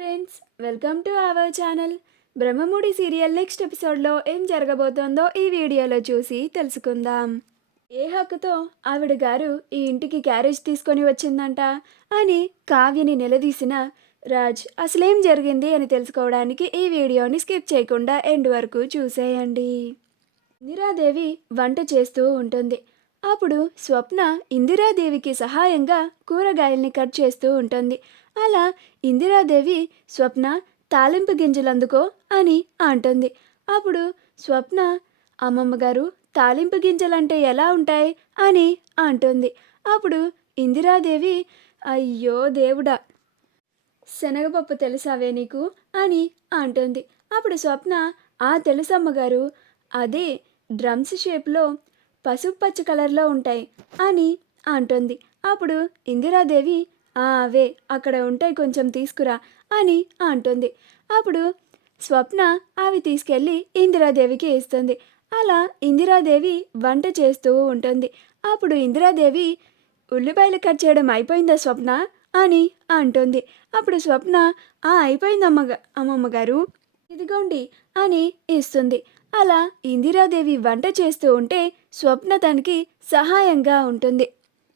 Friends, welcome to our channel. Brahmamudi serial next ఎపిసోడ్లో ఏం జరగబోతోందో ఈ వీడియోలో చూసి తెలుసుకుందాం. ఏ హక్కుతో ఆవిడ గారు ఈ ఇంటికి క్యారేజ్ తీసుకొని వచ్చిందంట అని కావ్యని నిలదీసిన రాజ్ అసలేం జరిగింది అని తెలుసుకోవడానికి ఈ వీడియోని స్కిప్ చేయకుండా ఎండ్ వరకు చూసేయండి. ఇందిరాదేవి వంట చేస్తూ ఉంటుంది. అప్పుడు స్వప్న ఇందిరాదేవికి సహాయంగా కూరగాయల్ని కట్ చేస్తూ ఉంటుంది. అలా ఇందిరాదేవి స్వప్న తాలింపు గింజలు అందుకో అని అంటుంది. అప్పుడు స్వప్న అమ్మమ్మ గారు తాలింపు గింజలంటే ఎలా ఉంటాయి అని అంటుంది. అప్పుడు ఇందిరాదేవి అయ్యో దేవుడా, శనగపప్పు తెలుసావే నీకు అని అంటుంది. అప్పుడు స్వప్న ఆ తెలుసమ్మగారు, అదే డ్రమ్స్ షేప్లో పసుపు పచ్చ కలర్లో ఉంటాయి అని అంటుంది. అప్పుడు ఇందిరాదేవి అవే అక్కడ ఉంటాయి, కొంచెం తీసుకురా అని అంటుంది. అప్పుడు స్వప్న అవి తీసుకెళ్ళి ఇందిరాదేవికి ఇస్తుంది. అలా ఇందిరాదేవి వంట చేస్తూ ఉంటుంది. అప్పుడు ఇందిరాదేవి ఉల్లిపాయలు కట్ చేయడం అయిపోయిందా స్వప్న అని అంటుంది. అప్పుడు స్వప్న అయిపోయింది అమ్మమ్మ గారు, ఇదిగోండి అని ఇస్తుంది. అలా ఇందిరాదేవి వంట చేస్తూ ఉంటే స్వప్న తనకి సహాయంగా ఉంటుంది.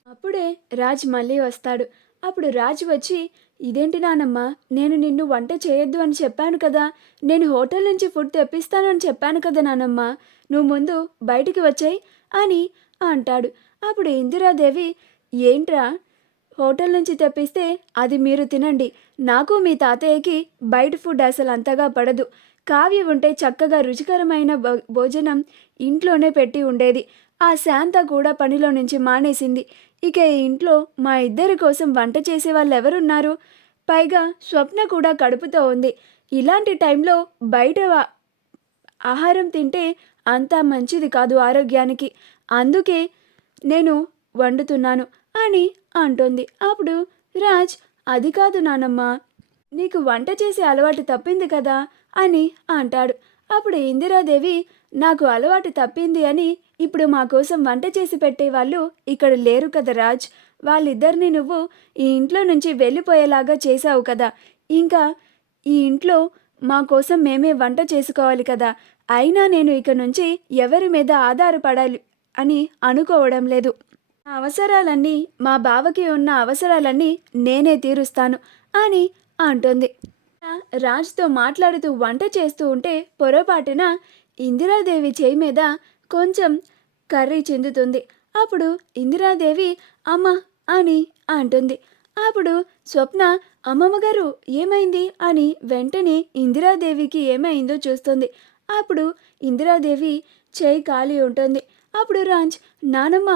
అప్పుడే రాజ్ మళ్ళీ వస్తాడు. అప్పుడు రాజ్ వచ్చి, ఇదేంటి నానమ్మ, నేను నిన్ను వంట చేయొద్దు అని చెప్పాను కదా, నేను హోటల్ నుంచి ఫుడ్ తెప్పిస్తాను అని చెప్పాను కదా నానమ్మ, నువ్వు ముందు బయటికి వచ్చాయి అని అంటాడు. అప్పుడు ఇందిరాదేవి, ఏంట్రా, హోటల్ నుంచి తెప్పిస్తే అది మీరు తినండి, నాకు మీ తాతయ్యకి బయట ఫుడ్ అసలు అంతగా పడదు, కావ్య ఉంటే చక్కగా రుచికరమైన భోజనం ఇంట్లోనే పెట్టి ఉండేది, ఆ శాంత కూడా పనిలో నుంచి మానేసింది, ఇక ఈ ఇంట్లో మా ఇద్దరి కోసం వంట చేసే వాళ్ళు ఎవరున్నారు, పైగా స్వప్న కూడా కడుపుతో ఉంది, ఇలాంటి టైంలో బయట ఆహారం తింటే అంత మంచిది కాదు ఆరోగ్యానికి, అందుకే నేను వండుతున్నాను అని అంటుంది. అప్పుడు రాజ్, అది కాదు నానమ్మ, నీకు వంట చేసే అలవాటు తప్పింది కదా అని అంటాడు. అప్పుడు ఇందిరాదేవి, నాకు అలవాటు తప్పింది అని ఇప్పుడు మా కోసం వంట చేసి పెట్టేవాళ్ళు ఇక్కడ లేరు కదా రాజ్, వాళ్ళిద్దరిని నువ్వు ఈ ఇంట్లో నుంచి వెళ్ళిపోయేలాగా చేశావు కదా, ఇంకా ఈ ఇంట్లో మా కోసం మేమే వంట చేసుకోవాలి కదా, అయినా నేను ఇక నుంచి ఎవరి మీద ఆధారపడాలి అని అనుకోవడం లేదు, నా అవసరాలన్నీ, మా బావకి ఉన్న అవసరాలన్నీ నేనే తీరుస్తాను అని అంటుంది. రాజ్తో మాట్లాడుతూ వంట చేస్తూ ఉంటే పొరపాటున ఇందిరాదేవి చేయి మీద కొంచెం కర్రీ చెందుతుంది. అప్పుడు ఇందిరాదేవి అమ్మ అని అంటుంది. అప్పుడు స్వప్న, అమ్మమ్మ గారు ఏమైంది అని వెంటనే ఇందిరాదేవికి ఏమైందో చూస్తుంది. అప్పుడు ఇందిరాదేవి చేయి ఖాళీ ఉంటుంది. అప్పుడు రాజ్, నానమ్మ,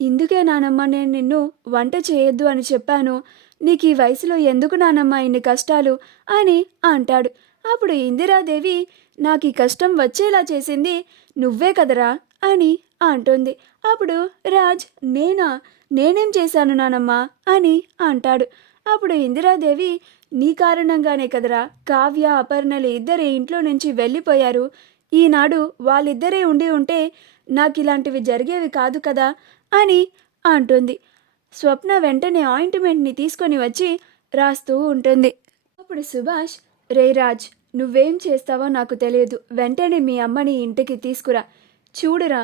ఇందుకే నానమ్మ నేను నిన్ను వంట చేయొద్దు అని చెప్పాను, నీకు ఈ వయసులో ఎందుకు నానమ్మ ఇన్ని కష్టాలు అని అంటాడు. అప్పుడు ఇందిరాదేవి, నాకు ఈ కష్టం వచ్చేలా చేసింది నువ్వే కదరా అని అంటుంది. అప్పుడు రాజ్, నేనేం చేశాను నానమ్మ అని అంటాడు. అప్పుడు ఇందిరాదేవి, నీ కారణంగానే కదరా కావ్య అపర్ణలు ఇద్దరే ఇంట్లో నుంచి వెళ్ళిపోయారు, ఈనాడు వాళ్ళిద్దరే ఉండి ఉంటే నాకు ఇలాంటివి జరిగేవి కాదు కదా అని అంటుంది. స్వప్న వెంటనే ఆయింట్మెంట్ని తీసుకొని వచ్చి రాస్తూ ఉంటుంది. అప్పుడు సుభాష్, రే రాజ్, నువ్వేం చేస్తావో నాకు తెలియదు, వెంటనే మీ అమ్మని ఇంటికి తీసుకురా, చూడురా,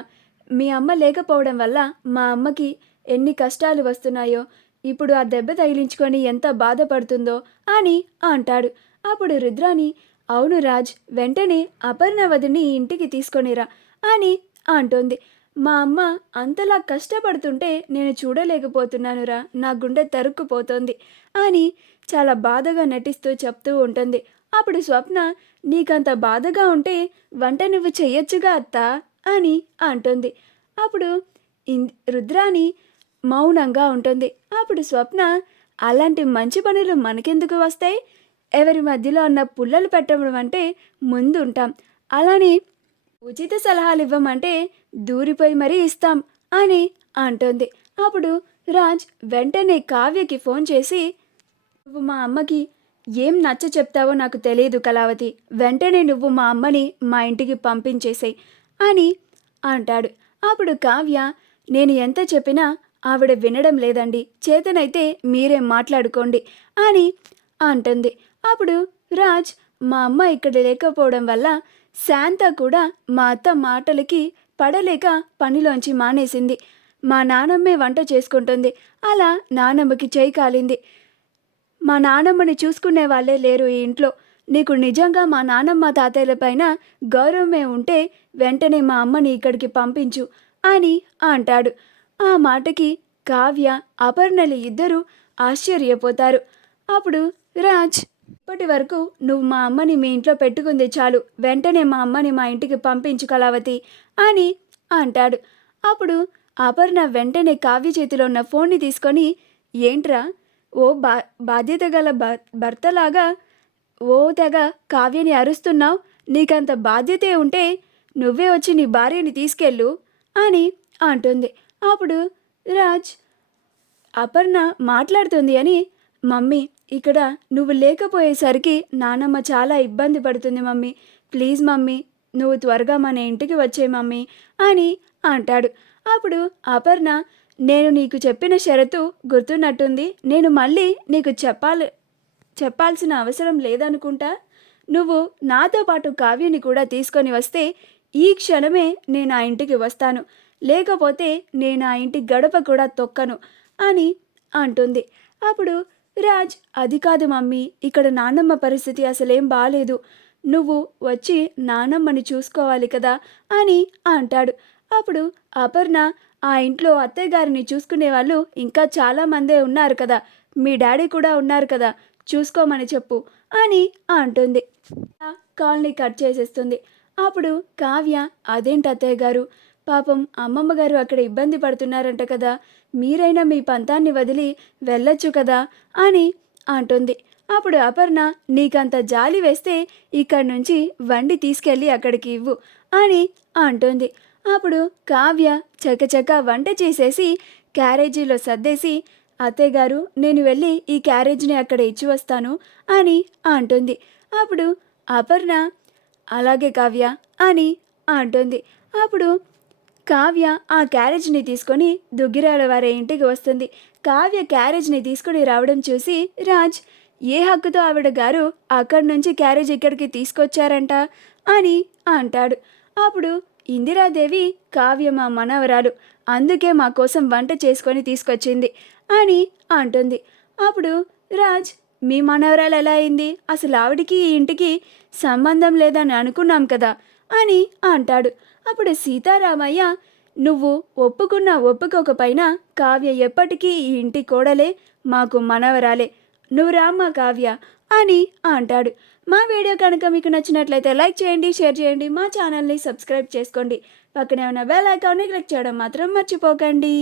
మీ అమ్మ లేకపోవడం వల్ల మా అమ్మకి ఎన్ని కష్టాలు వస్తున్నాయో, ఇప్పుడు ఆ దెబ్బ తగిలించుకొని ఎంత బాధపడుతుందో అని అంటాడు. అప్పుడు రుద్రాని, అవును రాజ్, వెంటనే అపర్ణవతిని ఇంటికి తీసుకొనిరా అని అంటుంది. మా అమ్మ అంతలా కష్టపడుతుంటే నేను చూడలేకపోతున్నానురా, నా గుండె తరుక్కుపోతోంది అని చాలా బాధగా నటిస్తూ చెప్తూ ఉంటుంది. అప్పుడు స్వప్న, నీకంత బాధగా ఉంటే వంట నువ్వు చెయ్యొచ్చుగా అత్త అని అంటుంది. అప్పుడు రుద్రాని మౌనంగా ఉంటుంది. అప్పుడు స్వప్న, అలాంటి మంచి పనులు మనకెందుకు వస్తాయి, ఎవరి మధ్యలో అన్న పుల్లలు పెట్టడం అంటే ముందు ఉంటాం, అలానే ఉచిత సలహాలు ఇవ్వమంటే దూరిపోయి మరీ ఇస్తాం అని అంటుంది. అప్పుడు రాజ్ వెంటనే కావ్యకి ఫోన్ చేసి, నువ్వు మా అమ్మకి ఏం నచ్చ చెప్తావో నాకు తెలియదు కళావతి, వెంటనే నువ్వు మా అమ్మని మా ఇంటికి పంపించేసేయి అని అంటాడు. అప్పుడు కావ్య, నేను ఎంత చెప్పినా ఆవిడ వినడం లేదండి, చేతనైతే మీరే మాట్లాడుకోండి అని అంటుంది. అప్పుడు రాజ్, మా అమ్మ ఇక్కడ లేకపోవడం వల్ల శాంత కూడా మా అత్త మాటలకి పడలేక పనిలోంచి మానేసింది. మా నానమ్మే వంట చేసుకుంటుంది. అలా నానమ్మకి చేయి కాలింది. మా నానమ్మని చూసుకునే వాళ్ళే లేరు ఈ ఇంట్లో. నీకు నిజంగా మా నానమ్మ తాతయ్యల పైన గౌరవమే ఉంటే వెంటనే మా అమ్మని ఇక్కడికి పంపించు అని అంటాడు. ఆ మాటకి కావ్య, అపర్ణలు ఇద్దరూ ఆశ్చర్యపోతారు. అప్పుడు రాజ్, ఇప్పటి వరకు నువ్వు మా అమ్మని మీ ఇంట్లో పెట్టుకుంది చాలు, వెంటనే మా అమ్మని మా ఇంటికి పంపించు కళావతి అని అంటాడు. అప్పుడు అపర్ణ వెంటనే కావ్య చేతిలో ఉన్న ఫోన్ని తీసుకొని, ఏంట్రా ఓ బాధ్యత గల భర్తలాగా ఓ తెగ కావ్యని అరుస్తున్నావు, నీకంత బాధ్యతే ఉంటే నువ్వే వచ్చి నీ భార్యని తీసుకెళ్ళు అని అంటుంది. అప్పుడు రాజ్, అపర్ణ మాట్లాడుతుంది అని, మమ్మీ ఇక్కడ నువ్వు లేకపోయేసరికి నానమ్మ చాలా ఇబ్బంది పడుతుంది మమ్మీ, ప్లీజ్ మమ్మీ నువ్వు త్వరగా మన ఇంటికి వచ్చే మమ్మీ అని అంటాడు. అప్పుడు అపర్ణ, నేను నీకు చెప్పిన షరతు గుర్తున్నట్టుంది, నేను మళ్ళీ నీకు చెప్పాల్సిన అవసరం లేదనుకుంటా. నువ్వు నాతో పాటు కావ్యని కూడా తీసుకొని వస్తే ఈ క్షణమే నేను ఆ ఇంటికి వస్తాను, లేకపోతే నేను ఆ ఇంటి గడప కూడా తొక్కను అని అంటుంది. అప్పుడు రాజ్, అది కాదు మమ్మీ, ఇక్కడ నానమ్మ పరిస్థితి అసలేం బాలేదు, నువ్వు వచ్చి నానమ్మని చూసుకోవాలి కదా అని అంటాడు. అప్పుడు అపర్ణ, ఆ ఇంట్లో అత్తయ్య గారిని చూసుకునే వాళ్ళు ఇంకా చాలామందే ఉన్నారు కదా, మీ డాడీ కూడా ఉన్నారు కదా, చూసుకోమని చెప్పు అని అంటుంది. కాల్ని కట్ చేసేస్తుంది. అప్పుడు కావ్య, అదేంటి అత్తయ్య గారు, పాపం అమ్మమ్మ గారు అక్కడ ఇబ్బంది పడుతున్నారంట కదా, మీరైనా మీ పంతాన్ని వదిలి వెళ్ళొచ్చు కదా అని అంటుంది. అప్పుడు అపర్ణ, నీకంత జాలి వేస్తే ఇక్కడి నుంచి వండి తీసుకెళ్ళి అక్కడికి ఇవ్వు అని అంటుంది. అప్పుడు కావ్య చకచక వంట చేసేసి క్యారేజీలో సర్దేసి, అత్తయ్య గారు నేను వెళ్ళి ఈ క్యారేజ్ని అక్కడ ఇచ్చి వస్తాను అని అంటుంది. అప్పుడు అపర్ణ, అలాగే కావ్య అని అంటుంది. అప్పుడు కావ్య ఆ క్యారేజ్ని తీసుకొని దుగ్గిరాల వారి ఇంటికి వస్తుంది. కావ్య క్యారేజ్ని తీసుకొని రావడం చూసి రాజ్, ఏ హక్కుతో ఆవిడ గారు అక్కడి నుంచి క్యారేజ్ ఇక్కడికి తీసుకొచ్చారంట అని అంటాడు. అప్పుడు ఇందిరాదేవి, కావ్య మా మనవరాలు, అందుకే మా కోసం వంట చేసుకొని తీసుకొచ్చింది అని అంటుంది. అప్పుడు రాజ్, మీ మనవరాలు ఎలా అయింది, అసలు ఆవిడికి ఈ ఇంటికి సంబంధం లేదని అనుకున్నాం కదా అని అంటాడు. అప్పుడు సీతారామయ్య, నువ్వు ఒప్పుకున్నా ఒప్పుకోకపోయినా కావ్య ఎప్పటికీ ఈ ఇంటి కోడలే, మాకు మనవరాలే, నువ్వు రామ్మా కావ్య అని అంటాడు. మా వీడియో కనుక మీకు నచ్చినట్లయితే లైక్ చేయండి, షేర్ చేయండి, మా ఛానల్ని సబ్స్క్రైబ్ చేసుకోండి, పక్కనే ఉన్న బెల్ ఐకాన్ని క్లిక్ చేయడం మాత్రం మర్చిపోకండి.